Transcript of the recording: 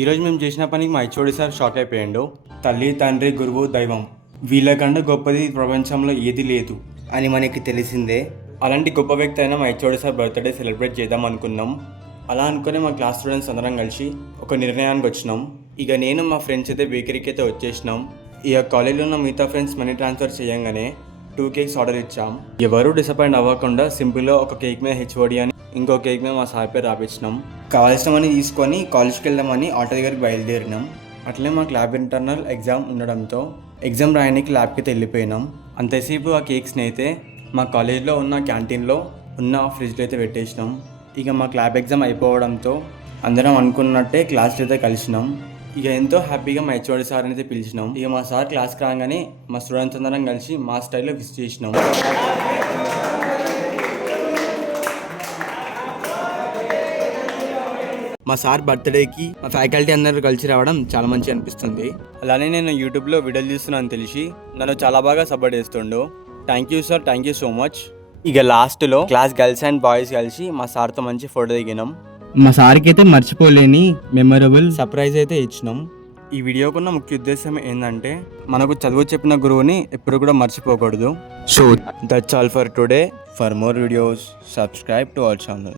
ఈరోజు మేము చేసిన పనికి మా హెచ్ఓడి సార్ షాక్ అయిపోయాడు. తల్లి, తండ్రి, గురువు, దైవం వీళ్ళకంటే గొప్పది ప్రపంచంలో ఏది లేదు అని మనకి తెలిసిందే. అలాంటి గొప్ప వ్యక్తి అయినా మా హెచ్ఓడి సార్ బర్త్డే సెలబ్రేట్ చేద్దాం అనుకున్నాం. అలా అనుకుని మా క్లాస్ స్టూడెంట్స్ అందరం కలిసి ఒక నిర్ణయానికి వచ్చినాం. ఇక నేను మా ఫ్రెండ్స్ అయితే బేకరీకి అయితే వచ్చేసినాం. ఇక కాలేజీలో ఉన్న మిగతా ఫ్రెండ్స్ మనీ ట్రాన్స్ఫర్ చేయంగానే 2 కేక్స్ ఆర్డర్ ఇచ్చాం. ఎవరు డిసప్పాయింట్ అవ్వకుండా సింపుల్గా ఒక కేక్ మీద హెచ్ఓడి అని ఇంకో కేక్ మీద మా సార్ పేరు రాపించినాం. కావాల్సిన మనీ తీసుకొని కాలేజ్కి వెళ్దామని ఆటో దగ్గరికి బయలుదేరినాం. అట్లే మాకు ల్యాబ్ ఇంటర్నల్ ఎగ్జామ్ ఉండడంతో ఎగ్జామ్ రాయడానికి ల్యాబ్కి అయితే వెళ్ళిపోయినాం. అంతసేపు ఆ కేక్స్ని అయితే మా కాలేజ్లో ఉన్న క్యాంటీన్లో ఉన్న ఫ్రిడ్జ్లో అయితే పెట్టేసినాం. ఇక మాకు ల్యాబ్ ఎగ్జామ్ అయిపోవడంతో అందరం అనుకున్నట్టే క్లాస్లో అయితే కలిసినాం. ఇక ఎంతో హ్యాపీగా మా హెచ్ఓడి సార్ని అయితే పిలిచినాం. ఇక మా సార్ క్లాస్కి రాగానే మా స్టూడెంట్స్ అందరం కలిసి మా స్టైల్లో విష్ చేసినాం. మా సార్ బర్త్డేకి మా ఫ్యాకల్టీ అందరూ కలిసి రావడం చాలా మంచిగా అనిపిస్తుంది. అలానే నేను యూట్యూబ్లో వీడియోలు చూస్తున్నాను తెలిసి నన్ను చాలా బాగా సపోర్ట్ చేస్తుండు. Thank you sir, thank you so much. ఇక లాస్ట్లో క్లాస్ గర్ల్స్ అండ్ బాయ్స్ కలిసి మా సార్తో మంచి ఫోటో దిగినాం. మా సార్కి అయితే మర్చిపోలేని మెమరబుల్ సర్ప్రైజ్ అయితే ఇచ్చినాం. ఈ వీడియోకున్న ముఖ్య ఉద్దేశం ఏంటంటే మనకు చదువు చెప్పిన గురువుని ఎప్పుడు కూడా మర్చిపోకూడదు. So that's all for today. For more videos subscribe to our channel.